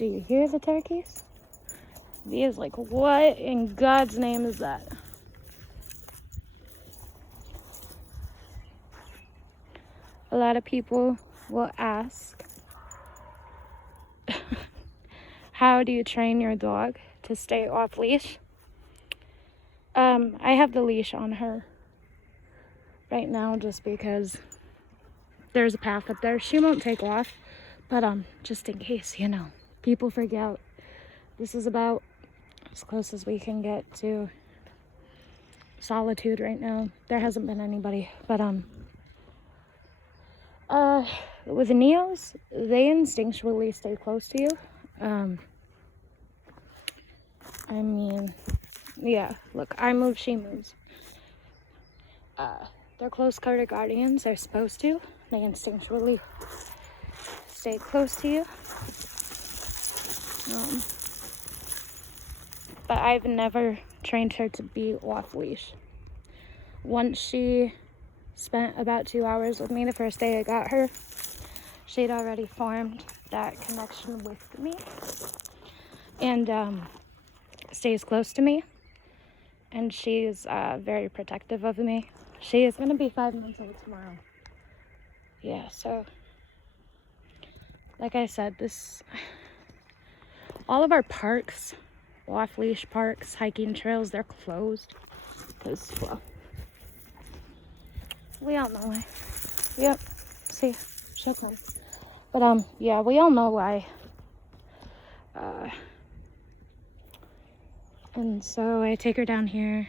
Do you hear the turkeys? Via's like, what in God's name is that? A lot of people will ask, how do you train your dog to stay off leash? I have the leash on her right now just because there's a path up there. She won't take off, but just in case, you know, people freak out. This is about as close as we can get to solitude right now. There hasn't been anybody, but with the Neos, they instinctually stay close to you. I mean, yeah, look, I move, she moves. They're close-courted guardians. They're supposed to. They instinctually stay close to you. But I've never trained her to be off-leash. Once she spent about 2 hours with me the first day I got her, she'd already formed that connection with me and stays close to me. And she's very protective of me. She is going to be 5 months old tomorrow. Yeah, so like I said, all of our parks, off-leash parks, hiking trails, they're closed because, well, we all know why. Yep, see, shut up. But yeah, we all know why. And so I take her down here,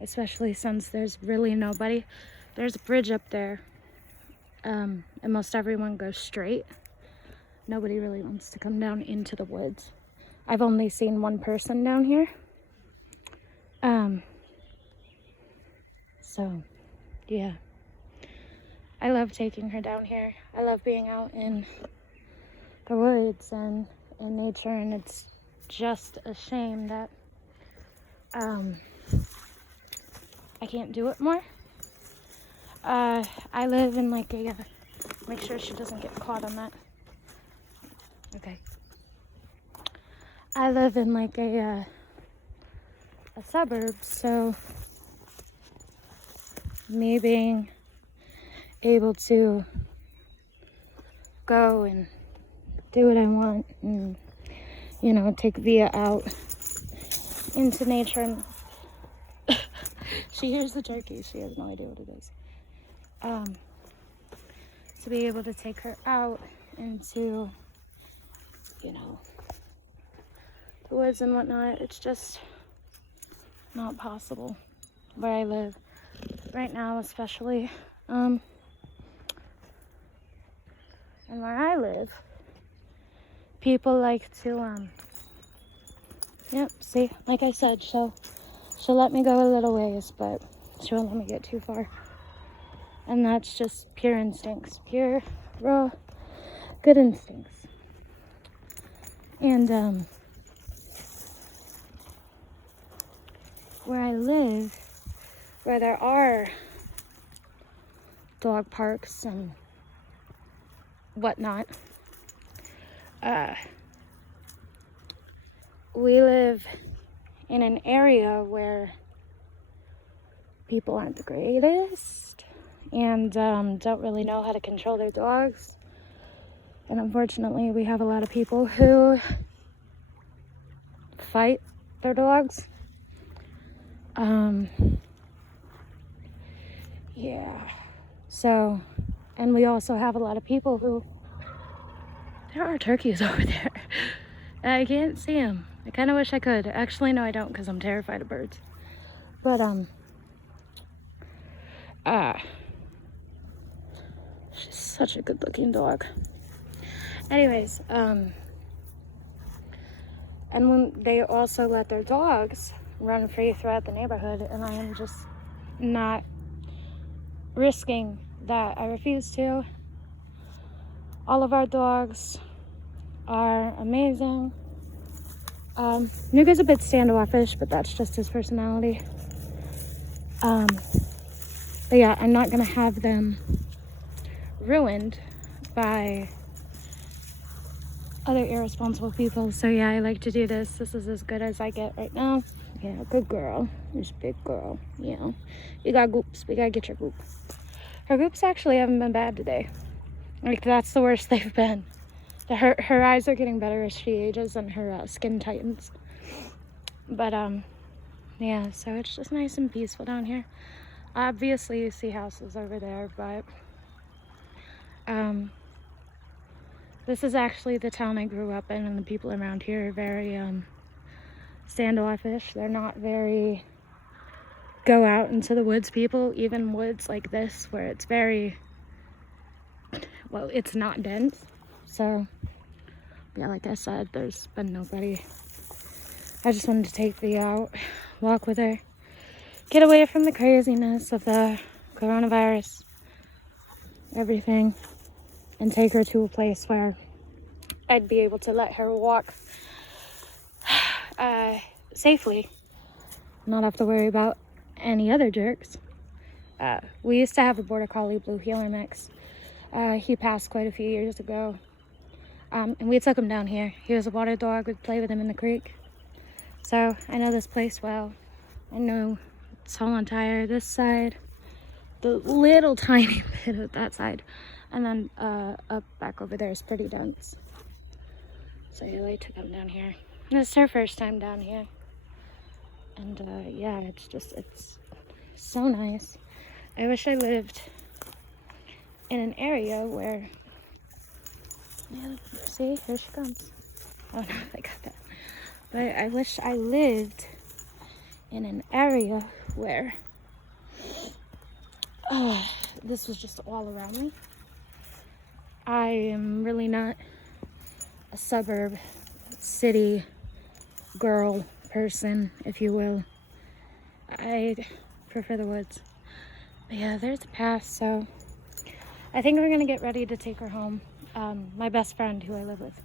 especially since there's really nobody. There's a bridge up there, and most everyone goes straight. Nobody really wants to come down into the woods. I've only seen one person down here. So, yeah. I love taking her down here. I love being out in the woods and in nature, and it's just a shame that I can't do it more. I live in like a, make sure she doesn't get caught on that. Okay. I live in like a suburb, so me being able to go and do what I want and, you know, take Via out into nature. And she hears the turkey. She has no idea what it is. To be able to take her out into, you know, the woods and whatnot, it's just not possible where I live right now, especially. And where I live, people like to, yep, see, like I said, she'll let me go a little ways, but she won't let me get too far. And that's just pure instincts, pure, raw, good instincts. And, where I live, where there are dog parks and whatnot, we live in an area where people aren't the greatest and don't really know how to control their dogs. And unfortunately, we have a lot of people who fight their dogs. Yeah. So, and we also have a lot of people who, there are turkeys over there. I can't see them. I kind of wish I could. Actually, no, I don't, because I'm terrified of birds. But, she's such a good looking dog. Anyways, and when they also let their dogs run free throughout the neighborhood, and I am just not risking that. I refuse to. All of our dogs are amazing. Nuga's a bit standoffish, but that's just his personality. But yeah, I'm not gonna have them ruined by other irresponsible people. So yeah, I like to do this. This is as good as I get right now. Yeah, good girl. This big girl. You know, you got goops. We gotta get your goop. Her goops actually haven't been bad today. Like, that's the worst they've been. Her eyes are getting better as she ages and her skin tightens. But yeah, so it's just nice and peaceful down here. Obviously you see houses over there, but this is actually the town I grew up in, and the people around here are very standoffish. They're not very go out into the woods people, even woods like this where it's very, well, it's not dense. So yeah, like I said, there's been nobody. I just wanted to take Via out, walk with her, get away from the craziness of the coronavirus, everything, and take her to a place where I'd be able to let her walk safely, not have to worry about any other jerks. We used to have a border collie, blue heeler mix. He passed quite a few years ago, and we took him down here. He was a water dog. We'd play with him in the creek. So I know this place well. I know this whole entire this side, the little tiny bit of that side, and then up back over there is pretty dense. So yeah, I took him down here. This is her first time down here, and yeah, it's so nice. I wish I lived in an area where, yeah, see, here she comes. Oh no, I got that. But I wish I lived in an area where this was just all around me. I am really not a suburb, city girl person, if you will. I prefer the woods. But yeah, there's a path, so I think we're gonna get ready to take her home. My best friend who I live with.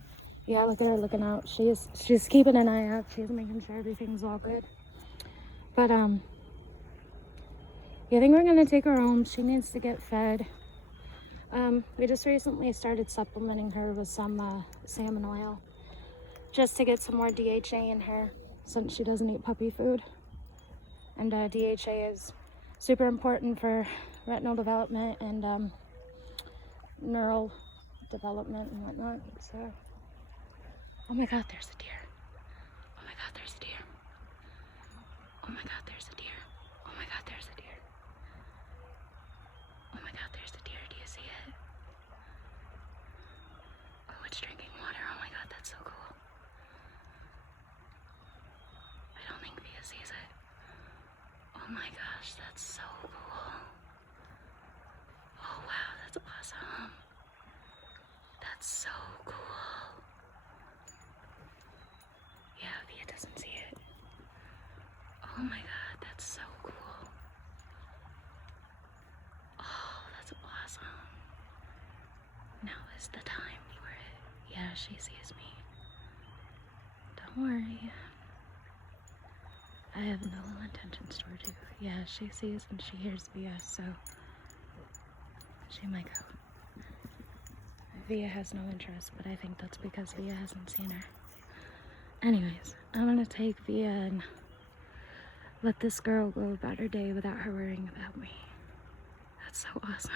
Yeah, look at her looking out. She's keeping an eye out. She's making sure everything's all good. But yeah, I think we're gonna take her home. She needs to get fed. We just recently started supplementing her with some salmon oil, just to get some more DHA in her, since she doesn't eat puppy food. And DHA is super important for retinal development and neural development and whatnot. So, oh my God, there's a deer. Oh my God, there's a deer. Oh my God, there's a deer. Oh my God, there's a deer. Oh my God, there's a deer. Do you see it? Oh, it's drinking water. Oh my God, that's so cool. I don't think Via sees it. Oh my gosh, that's so cool. Oh wow, that's awesome. That's so cool. Yeah, Via doesn't see it. Oh my God, that's so cool. Oh, that's awesome. Now is the time for it. Yeah, she sees me. Don't worry. I have no intentions toward you. Yeah, she sees and she hears Via, so she might go. Via has no interest, but I think that's because Via hasn't seen her. Anyways, I'm gonna take Via and let this girl go about her day without her worrying about me. That's so awesome.